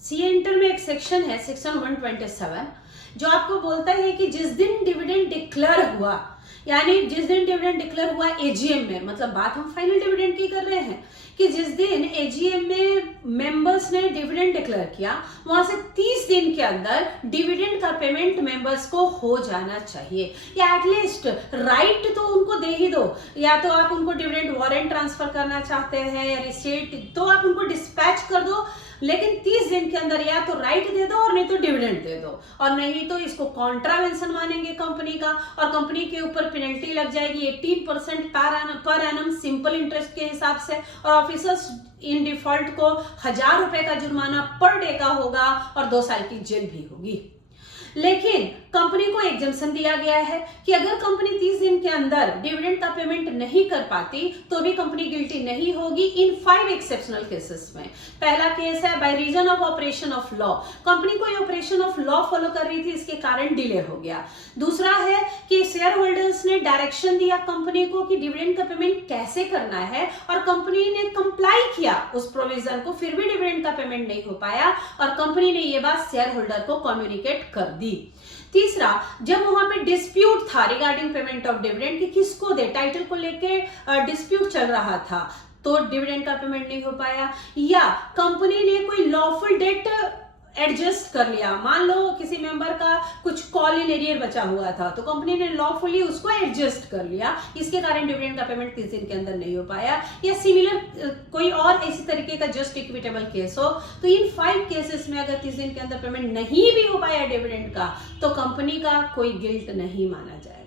CA inter में एक section है, सेक्शन 127, जो आपको बोलता है कि जिस दिन डिविडेंड डिक्लेयर हुआ, यानी जिस दिन डिविडेंड डिक्लेयर हुआ एजीएम में, मतलब बात हम फाइनल डिविडेंड की कर रहे हैं, कि जिस दिन एजीएम में मेंबर्स ने डिविडेंड डिक्लेयर किया, वहां से 30 दिन के अंदर डिविडेंड का पेमेंट मेंबर्स को हो जाना चाहिए, या एटलीस्ट राइट तो उनको दे ही दो। या तो आप उनको डिविडेंड वारंट ट्रांसफर करना चाहते हैं या रिसीट, तो आप उनको डिस्पैच कर दो, लेकिन 30 दिन के अंदर या तो राइट दे दो और नहीं तो डिविडेंड दे दो, और नहीं तो इसको कॉन्ट्रावेंशन मानेंगे कंपनी का, और कंपनी के ऊपर पेनल्टी लग जाएगी 18% पर एनम सिंपल इंटरेस्ट के हिसाब से, और ऑफिसर्स इन डिफॉल्ट को 1000 रुपए का जुर्माना पर डे का होगा और 2 साल की जेल भी होगी। लेकिन कंपनी को एग्जम्पशन दिया गया है कि अगर कंपनी 30 दिन के अंदर डिविडेंड का पेमेंट नहीं कर पाती तो भी कंपनी गिल्टी नहीं होगी इन 5 एक्सेप्शनल केसेस में। पहला केस है by reason of operation of law, company कोई ऑपरेशन ऑफ लॉ फॉलो कर रही थी, इसके कारण डिले हो गया। दूसरा है कि शेयर होल्डर्स ने डायरेक्शन दिया कंपनी को कि डिविडेंड का पेमेंट कैसे करना है, और कंपनी ने कंप्लाई किया उस प्रोविजन को, फिर भी डिविडेंड का पेमेंट नहीं हो पाया, और कंपनी ने यह बात शेयर होल्डर को कम्युनिकेट कर दी। तीसरा, जब वहां पे डिस्प्यूट था रिगार्डिंग पेमेंट ऑफ डिविडेंड कि किसको दे, टाइटल को लेके डिस्प्यूट चल रहा था, तो डिविडेंड का पेमेंट नहीं हो पाया, या कंपनी ने कोई लॉफुल डेट एडजस्ट कर लिया, मान लो किसी मेंबर का कुछ कॉल इन एरियर बचा हुआ था तो कंपनी ने लॉफुली उसको एडजस्ट कर लिया, इसके कारण डिविडेंड का पेमेंट 30 दिन के अंदर नहीं हो पाया, या सिमिलर कोई और इसी तरीके का जस्ट इक्विटेबल केस हो, तो इन 5 केसेस में अगर 30 दिन के अंदर पेमेंट नहीं भी हो पाया डिविडेंड का, तो कंपनी का कोई गिल्ट नहीं माना जाए।